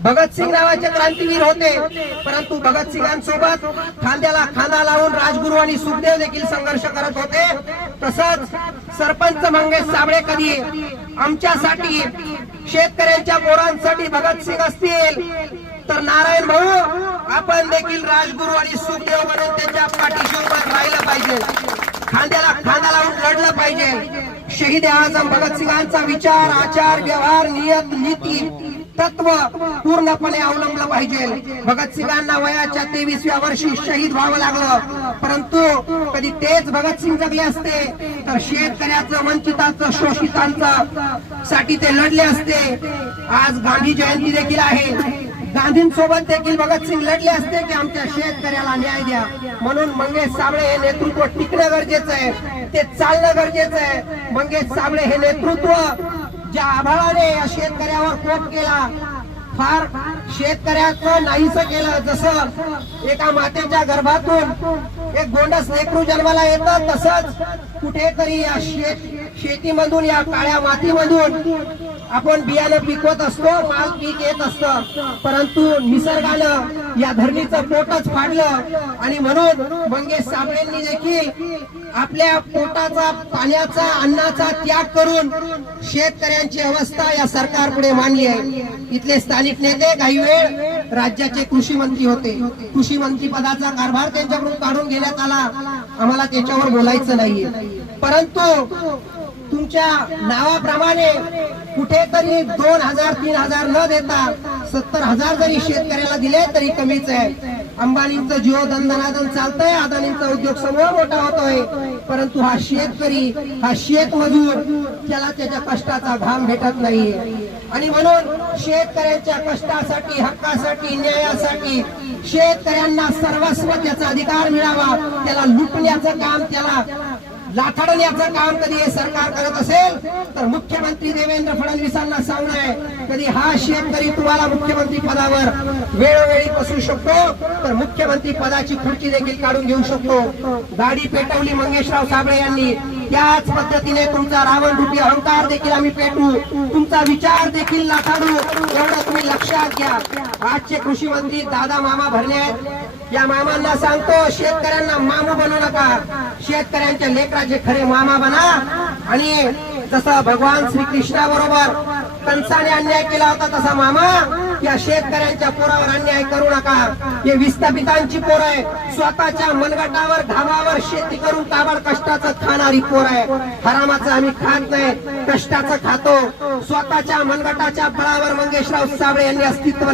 भगतसिंग नावाचे क्रांतीवीर होते, परंतु भगतसिंगांसोबत खांद्याला खांदा लावून राजगुरू आणि सुखदेव देखील संघर्ष करत होते। तसंच सरपंच मंगेश साबळे कधी आमच्यासाठी शेतकऱ्यांच्या पोरांसाठी भगतसिंग असतील तर नारायण भाऊ आपण देखील राजगुरू आणि सुखदेव म्हणून त्यांच्या पाठीशी उभं राहिलं पाहिजे, खांद्याला खांदा लावून लढलं पाहिजे। शहीद आझम भगतसिंगांचा विचार, आचार, व्यवहार, नियत, नीती, तत्व पूर्णपणे अवलंबलं पाहिजे। भगतसिंगांना वयाच्या 23व्या वर्षी शहीद व्हावं लागलं, परंतु कधी तेच भगतसिंग जगले असते तर शेतकऱ्याचं, वंचिताचं, शोषितांचं साठी ते लढले असते। आज गांधी जयंती देखील आहे, गांधींसोबत देखील भगतसिंग लढले असते की आमच्या शेतकऱ्याला न्याय द्या। म्हणून मंगेश साबळे हे नेतृत्व टिकणं गरजेचं आहे, ते चालणं गरजेचं आहे। मंगेश साबळे हे नेतृत्व ज्या आभाळाने या शेतकऱ्यावर कोप केला, फार शेतकऱ्याचं नाहीसं केलं। जसं एका मातेच्या गर्भातून एक गोंडस लेकरू जन्माला येतं, तसंच कुठेतरी या शेतीमधून, या काळ्या मातीमधून आपण बियाणं पिकवत असतो, माल पीक येत असतं, परंतु निसर्गानं या धरणीचं पोटच फाडलं आणि म्हणून मंगेश साबळेंनी देखील आपल्या पोटाचा, पाण्याचा, अन्नाचा त्याग करून शेतकऱ्यांची अवस्था या सरकारपुढे मांडली आहे। इथले स्थानिक नेते काही वेळ राज्याचे कृषी मंत्री होते, कृषी मंत्री पदाचा कारभार त्यांच्याकडून काढून घेण्यात आला, आम्हाला त्याच्यावर बोलायचं नाहीये। परंतु तुमच्या नावाप्रमाणे कुठेतरी 2000-3000 न देता 70,000 जरी शेतकऱ्याला दिले तरी कमीच आहे। अंबानींचं जिओ दणदणादण चालतंय, अदानींचा उद्योग समूह मोठा होतोय, परंतु हा शेतकरी, हा शेतमजूर, त्याला त्याच्या कष्टाचा घाम भेटत नाहीये। आणि म्हणून शेतकऱ्यांच्या कष्टासाठी, हक्कासाठी, न्यायासाठी शेतकऱ्यांना सर्वस्व त्याचा अधिकार मिळावा, त्याला लुटण्याचं काम, त्याला लाथाडण्याचं काम कधी हे सरकार करत असेल तर मुख्यमंत्री देवेंद्र फडणवीसांना सांगणं आहे, कधी हा शेतकरी तुम्हाला मुख्यमंत्री पदावर वेळोवेळी बसू शकतो तर मुख्यमंत्री पदाची खुर्ची देखील काढून घेऊ शकतो। गाडी पेटवली मंगेशराव साबळे यांनी, त्याच पद्धतीने तुमचा रावण रूपी अहंकार देखील आम्ही पेटू, तुमचा विचार देखील लाथाडू, एवढं तुम्ही लक्षात घ्या। आजचे कृषी मंत्री दादा मामा भरणे आहेत, या मामांना सांगतो शेतकऱ्यांना मामू बनवू नका, शेतकऱ्यांच्या लेकराचे खरे मामा बना। आणि जसा भगवान श्रीकृष्णाबरोबर कंसाने अन्याय केला होता तसा मामा या शेतकऱ्यांच्या पोरावर अन्याय करू नका। हे विस्थापितांची पोर आहे, स्वतःच्या मनगटावर, घामावर शेती करून काबाड कष्टाचं खाणारी पोर आहे। हरामाचं आम्ही खात नाही, कष्टाचं खातो। स्वतःच्या मनगटाच्या बळावर मंगेशराव साबळे यांनी अस्तित्व